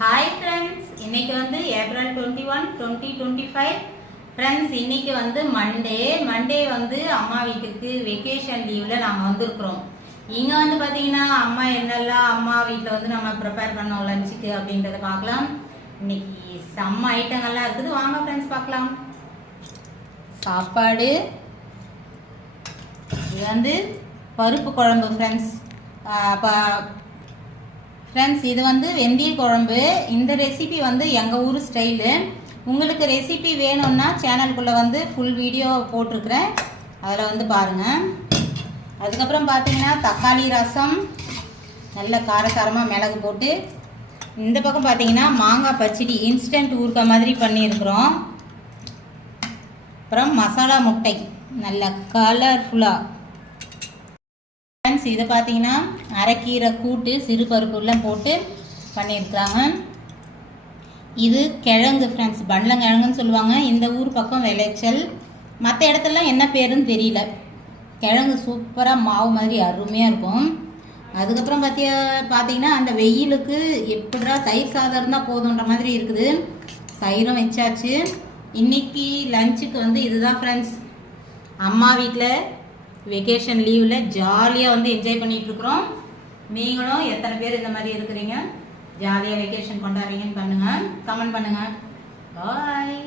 Hi friends, இன்னைக்கு வந்து April 21 2025. Friends, இன்னைக்கு வந்து மண்டே வந்து அம்மா வீட்டுக்கு வெக்கேஷன் லீவில் நாங்கள் வந்திருக்கிறோம். இங்கே வந்து பார்த்தீங்கன்னா அம்மா என்னெல்லாம் அம்மா வீட்டில் வந்து நம்ம ப்ரிப்பேர் பண்ணோம் லஞ்சுக்கு அப்படின்றத பார்க்கலாம். இன்னைக்கு செம்ம ஐட்டங்கள்லாம் இருக்குது, வாங்க ஃப்ரெண்ட்ஸ் பார்க்கலாம். சாப்பாடு, இது வந்து பருப்பு குழம்பு ஃப்ரெண்ட்ஸ். ஃப்ரெண்ட்ஸ், இது வந்து வெந்தய குழம்பு. இந்த ரெசிபி வந்து எங்கள் ஊர் ஸ்டைலு. உங்களுக்கு ரெசிபி வேணும்னா சேனலுக்குள்ளே வந்து ஃபுல் வீடியோ போட்டிருக்கிறேன், அதில் வந்து பாருங்கள். அதுக்கப்புறம் பார்த்தீங்கன்னா தக்காளி ரசம், நல்ல காரசாரமாக மிளகு போட்டு. இந்த பக்கம் பார்த்தீங்கன்னா மாங்காய் பச்சடி, இன்ஸ்டன்ட் ஊறுகாய் மாதிரி பண்ணியிருக்கிறோம். அப்புறம் மசாலா முட்டை, நல்ல கலர்ஃபுல்லாக. ஃப்ரெண்ட்ஸ், இது பார்த்தீங்கன்னா அரைக்கீரை கூட்டு, சிறு பருப்புலாம் போட்டு பண்ணியிருக்கிறாங்க. இது கிழங்கு ஃப்ரெண்ட்ஸ், பண்டலங்கிழங்குன்னு சொல்லுவாங்க. இந்த ஊர் பக்கம் விளைச்சல், மற்ற இடத்துலலாம் என்ன பேருன்னு தெரியல. கிழங்கு சூப்பராக மாவு மாதிரி அருமையாக இருக்கும். அதுக்கப்புறம் பார்த்தீங்கன்னா அந்த வெயிலுக்கு எப்படிடா தயிர் சாதம் இருந்தால் போதுன்ற மாதிரி இருக்குது. தயிரும் வச்சாச்சு. இன்னைக்கு லஞ்சுக்கு வந்து இதுதான் ஃப்ரெண்ட்ஸ். அம்மா வீட்டில் வெக்கேஷன் லீவில் ஜாலியாக வந்து என்ஜாய் பண்ணிகிட்ருக்குறோம். நீங்களும் எத்தனை பேர் இந்த மாதிரி இருக்கிறீங்க, ஜாலியாக வெக்கேஷன் கொண்டாடுறீங்கன்னு பண்ணுங்கள், கமெண்ட் பண்ணுங்கள். பாய்.